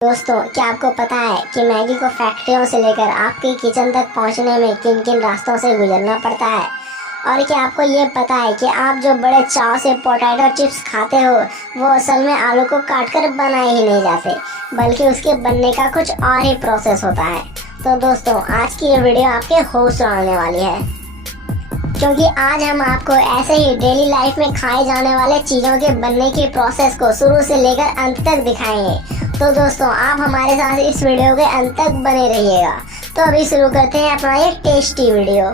दोस्तों, क्या आपको पता है कि मैगी को फैक्ट्रियों से लेकर आपके किचन तक पहुंचने में किन किन रास्तों से गुजरना पड़ता है। और क्या आपको ये पता है कि आप जो बड़े चाव से पोटैटो चिप्स खाते हो वो असल में आलू को काटकर बनाए ही नहीं जाते, बल्कि उसके बनने का कुछ और ही प्रोसेस होता है। तो दोस्तों, आज की ये वीडियो आपके होश उड़ाने वाली है, क्योंकि आज हम आपको ऐसे ही डेली लाइफ में खाए जाने वाले चीज़ों के बनने की प्रोसेस को शुरू से लेकर अंत तक दिखाएंगे। तो दोस्तों, आप हमारे साथ इस वीडियो के अंत तक बने रहिएगा। तो अभी शुरू करते हैं अपना ये टेस्टी वीडियो।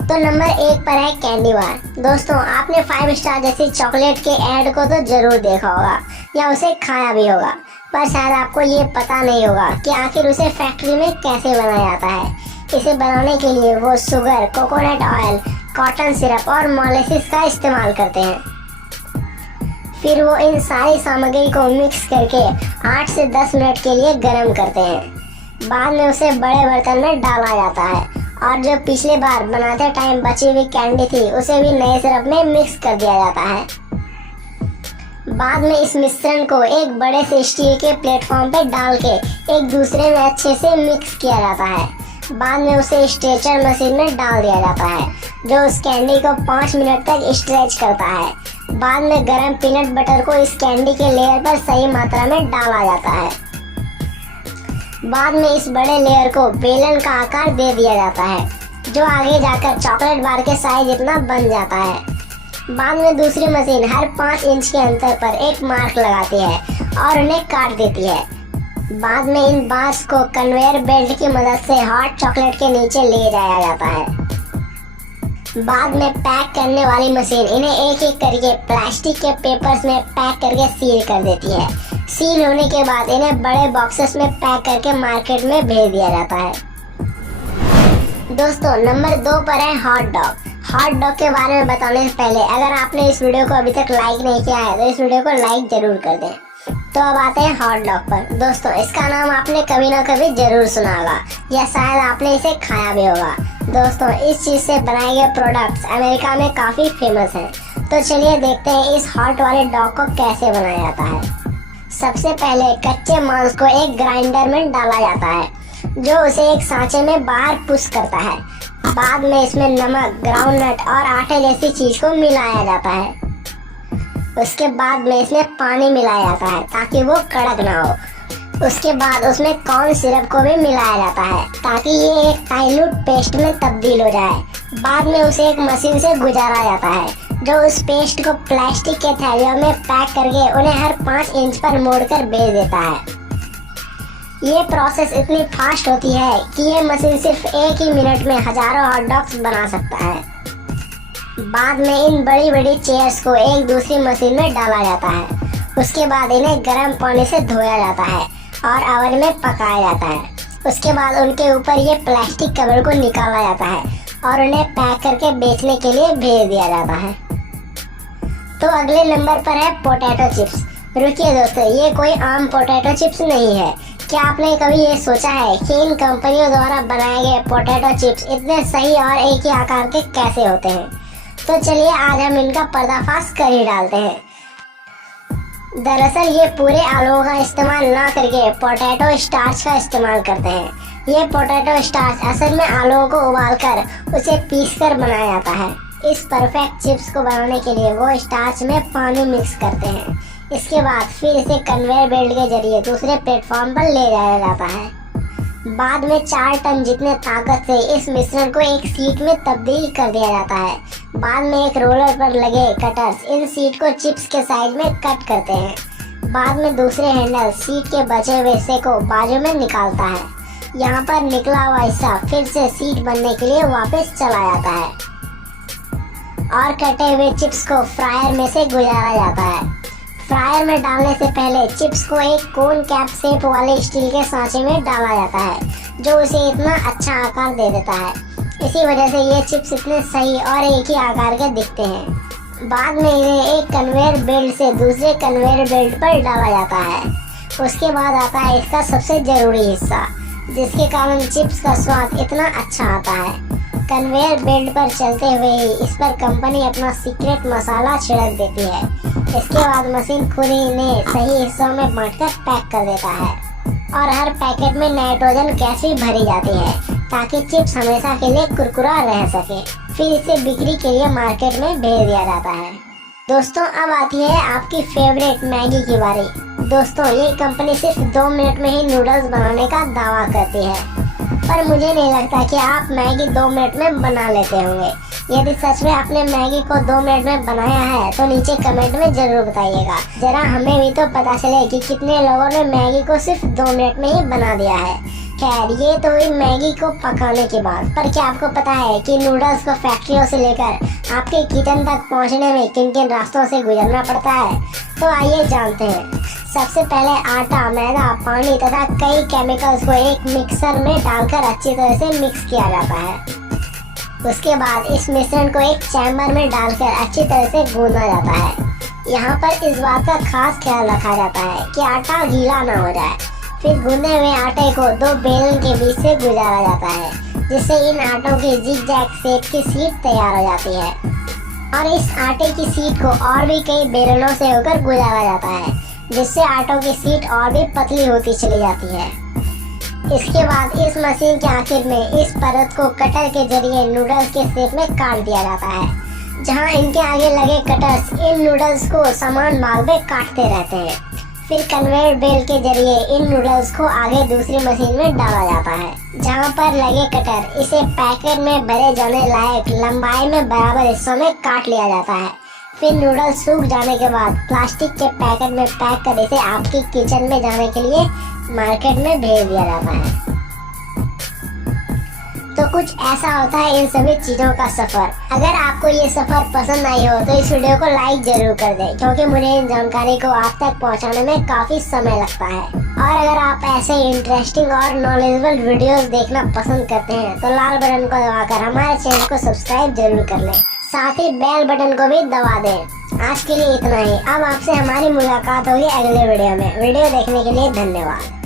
तो नंबर 1 पर है कैंडी बार। दोस्तों, आपने 5 स्टार जैसी चॉकलेट के ऐड को तो जरूर देखा होगा या उसे खाया भी होगा, पर शायद आपको ये पता नहीं होगा कि आखिर उसे फैक्ट्री में कैसे बनाया जाता है। इसे बनाने के लिए वो sugar, coconut oil, cotton syrup और मोलेसिस का इस्तेमाल करते हैं। फिर वो इन सारी सामग्री को मिक्स करके 8 से 10 मिनट के लिए गर्म करते हैं। बाद में उसे बड़े बर्तन में डाला जाता है और जो पिछले बार बनाते टाइम बची हुई कैंडी थी उसे भी नए सिरप में मिक्स कर दिया जाता है। बाद में इस मिश्रण को एक बड़े से स्टील के प्लेटफॉर्म पे डाल के एक दूसरे में अच्छे से मिक्स किया जाता है। बाद में उसे स्ट्रेचर मशीन में डाल दिया जाता है, जो उस कैंडी को 5 मिनट तक स्ट्रेच करता है। बाद में गरम पीनट बटर को इस कैंडी के लेयर पर सही मात्रा में डाला जाता है। बाद में इस बड़े लेयर को बेलन का आकार दे दिया जाता है, जो आगे जाकर चॉकलेट बार के साइज जितना बन जाता है। बाद में दूसरी मशीन हर 5 इंच के अंतर पर एक मार्क लगाती है और उन्हें काट देती है। बाद में इन बार्स को कन्वेयर बेल्ट की मदद से हॉट चॉकलेट के नीचे ले जाया जाता है। बाद में पैक करने वाली मशीन इन्हें एक एक करके प्लास्टिक के पेपर्स में पैक करके सील कर देती है। सील होने के बाद इन्हें बड़े बॉक्सेस में पैक करके मार्केट में भेज दिया जाता है। दोस्तों, नंबर 2 पर है हॉट डॉग। हॉट डॉग के बारे में बताने से पहले अगर आपने इस वीडियो को अभी तक लाइक नहीं किया है तो इस वीडियो को लाइक जरूर कर दें। तो अब आते हैं हॉट डॉग पर। दोस्तों, इसका नाम आपने कभी ना कभी जरूर सुना होगा या शायद आपने इसे खाया भी होगा। दोस्तों, इस चीज से बनाए गए प्रोडक्ट्स अमेरिका में काफी फेमस हैं। तो चलिए देखते हैं इस हॉट वाले डॉग को कैसे बनाया जाता है। सबसे पहले कच्चे मांस को एक ग्राइंडर में डाला जाता है, जो उसे एक सांचे में बाहर पुश करता है। बाद में इसमें नमक, ग्राउंडनट और आटे जैसी चीज को मिलाया जाता है। उसके बाद में इसमें पानी मिलाया जाता है ताकि वो कड़क ना हो। उसके बाद उसमें कॉर्न सिरप को भी मिलाया जाता है ताकि ये एक डाइल्यूट पेस्ट में तब्दील हो जाए। बाद में उसे एक मशीन से गुजारा जाता है, जो उस पेस्ट को प्लास्टिक के थैलियों में पैक करके उन्हें हर 5 इंच पर मोड़कर भेज देता है। ये प्रोसेस इतनी फास्ट होती है कि ये मशीन सिर्फ 1 ही मिनट में हजारों हॉट डॉग्स बना सकता है। बाद में इन बड़ी बड़ी चेयर्स को एक दूसरी मशीन में डाला जाता है। उसके बाद इन्हें गर्म पानी से धोया जाता है और ओवन में पकाया जाता है। उसके बाद उनके ऊपर ये प्लास्टिक कवर को निकाला जाता है और उन्हें पैक करके बेचने के लिए भेज दिया जाता है। तो अगले नंबर पर है पोटैटो चिप्स। रुकिए दोस्तों, ये कोई आम पोटैटो चिप्स नहीं है। क्या आपने कभी ये सोचा है कि इन कंपनियों द्वारा बनाए गए पोटैटो चिप्स इतने सही और एक ही आकार के कैसे होते हैं? तो चलिए आज हम इनका पर्दाफाश कर ही डालते हैं। दरअसल ये पूरे आलूओं का इस्तेमाल ना करके पोटैटो स्टार्च का इस्तेमाल करते हैं। ये पोटैटो स्टार्च असल में आलूओं को उबालकर उसे पीसकर बनाया जाता है। इस परफेक्ट चिप्स को बनाने के लिए वो स्टार्च में पानी मिक्स करते हैं। इसके बाद फिर इसे कन्वेयर बेल्ट के जरिए दूसरे प्लेटफॉर्म पर ले जाया जाता है। बाद में 4 टन जितने ताकत से इस मिश्रण को एक शीट में तब्दील कर दिया जाता है। बाद में एक रोलर पर लगे कटर्स इन शीट को चिप्स के साइज में कट करते हैं। बाद में दूसरे हैंडल शीट के बचे हुए हिस्से को बाजू में निकालता है। यहाँ पर निकला हुआ हिस्सा फिर से शीट बनने के लिए वापस चला जाता है और कटे हुए चिप्स को फ्रायर में से गुजारा जाता है। फ्रायर में डालने से पहले चिप्स को एक कोन कैप शेप वाले स्टील के सांचे में डाला जाता है, जो उसे इतना अच्छा आकार दे देता है। इसी वजह से ये चिप्स इतने सही और एक ही आकार के दिखते हैं। बाद में इन्हें एक कन्वेयर बेल्ट से दूसरे कन्वेयर बेल्ट पर डाला जाता है। उसके बाद आता है इसका सबसे ज़रूरी हिस्सा, जिसके कारण चिप्स का स्वाद इतना अच्छा आता है। कन्वेयर बेल्ट पर चलते हुए ही इस पर कंपनी अपना सीक्रेट मसाला छिड़क देती है। इसके बाद मशीन खुद ही इन्हें सही हिस्सों में बांटकर पैक कर देता है। और हर पैकेट में नाइट्रोजन गैस भी भरी जाती है ताकि चिप्स हमेशा के लिए कुरकुरा रह सके। फिर इसे बिक्री के लिए मार्केट में भेज दिया जाता है। दोस्तों, अब आती है आपकी फेवरेट मैगी की बारी। दोस्तों, ये कंपनी सिर्फ 2 मिनट में ही नूडल्स बनाने का दावा करती है, पर मुझे नहीं लगता कि आप मैगी 2 मिनट में बना लेते होंगे। यदि सच में आपने मैगी को 2 मिनट में बनाया है तो नीचे कमेंट में जरूर बताइएगा। जरा हमें भी तो पता चले कि कितने लोगों ने मैगी को सिर्फ 2 मिनट में ही बना दिया है। खैर, ये तो हुई मैगी को पकाने की बात, पर क्या आपको पता है कि नूडल्स को फैक्ट्रियों से लेकर आपके किचन तक पहुंचने में किन किन रास्तों से गुजरना पड़ता है? तो आइए जानते हैं। सबसे पहले आटा, मैदा, पानी तथा कई केमिकल्स को एक मिक्सर में डालकर अच्छी तरह से मिक्स किया जाता है। उसके बाद इस मिश्रण को एक चैम्बर में डालकर अच्छी तरह से गूंदा जाता है। यहाँ पर इस बात का खास ख्याल रखा जाता है कि आटा गीला ना हो जाए। फिर गूंदे हुए आटे को 2 बेलन के बीच से गुजारा जाता है, जिससे इन आटों की जिगजैग शेप की शीट तैयार हो जाती है। और इस आटे की शीट को और भी कई बेलनों से होकर गुजारा जाता है, जिससे आटों की शीट और भी पतली होती चली जाती है। इसके बाद इस मशीन के आखिर में इस परत को कटर के जरिए नूडल्स के शेप में काट दिया जाता है, जहां इनके आगे लगे कटर्स इन नूडल्स को समान भाग में काटते रहते हैं। फिर कन्वेयर बेल्ट के जरिए इन नूडल्स को आगे दूसरी मशीन में डाला जाता है, जहां पर लगे कटर इसे पैकेट में भरे जाने लायक लंबाई में बराबर हिस्सों में काट लिया जाता है। फिर नूडल्स सूख जाने के बाद प्लास्टिक के पैकेट में पैक कर इसे आपकी किचन में जाने के लिए मार्केट में भेज दिया जाता है। तो कुछ ऐसा होता है इन सभी चीजों का सफर। अगर आपको ये सफर पसंद आई हो तो इस वीडियो को लाइक जरूर कर दें, क्योंकि मुझे इन जानकारी को आप तक पहुंचाने में काफी समय लगता है। और अगर आप ऐसे इंटरेस्टिंग और नॉलेजेबल वीडियोस देखना पसंद करते हैं तो लाल बटन को दबाकर हमारे चैनल को सब्सक्राइब जरूर कर लें, साथ ही बेल बटन को भी दबा दें। आज के लिए इतना ही। अब आपसे हमारी मुलाकात होगी अगले वीडियो में। वीडियो देखने के लिए धन्यवाद।